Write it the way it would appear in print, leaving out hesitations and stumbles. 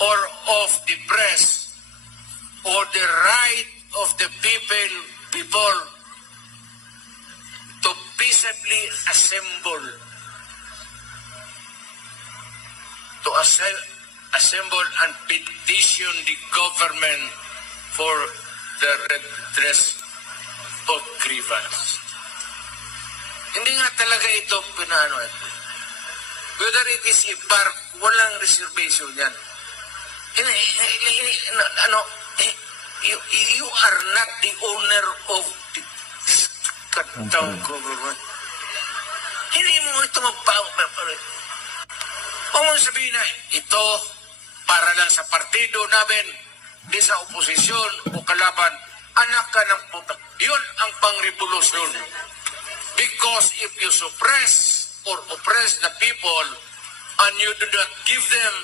or of the press or the right of the people to peaceably assemble and petition the government for the redress of grievance. Hindi nga talaga ito pinano. Whether it is a park, walang reservation yan. You are not the owner of the town government. Hindi mo ito Huwag mo sabihin na, ito para lang sa partido namin, di sa oposisyon o kalaban, anak ka ng puta. Yun ang pang-revolusyon. Because if you suppress or oppress the people and you do not give them